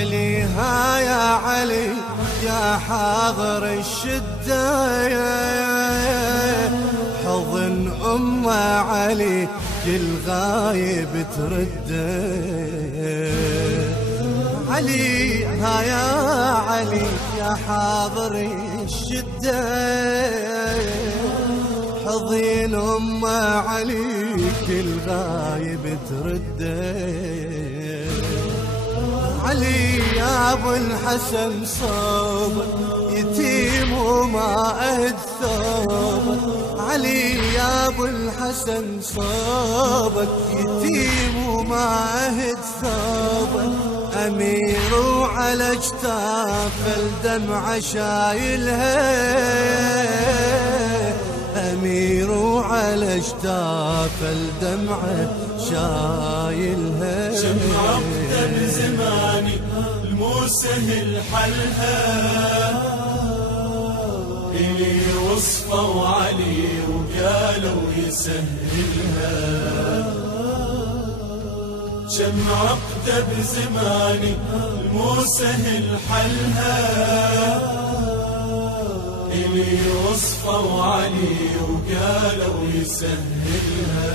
علي ها يا علي يا حاضر الشدة، حضن علي كل غايب ترده. علي ها يا علي يا حاضر الشدة، حضن علي كل غايب ترده. علي يا ابو الحسن صوبك يتيم وما اهد ثوبك. علي يا ابو الحسن صوبك يتيم وما اهد ثوبك. امير وعلى اجتاف الدمعة شايلها، امير وعلى اجتاف الدمعة شايلها. شمعة بزماني المو سهل حلها، إلي وصفوا علي وقالوا يسهلها. شمعة بزماني المو سهل حلها، إلي وصفوا علي وقالوا يسهلها.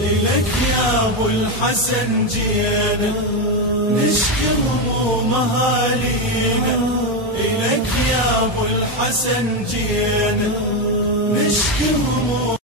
إلك يا أبو الحسن جينا نشكي هموم أهالينا، إلك يا أبو الحسن جينا نشكي هموم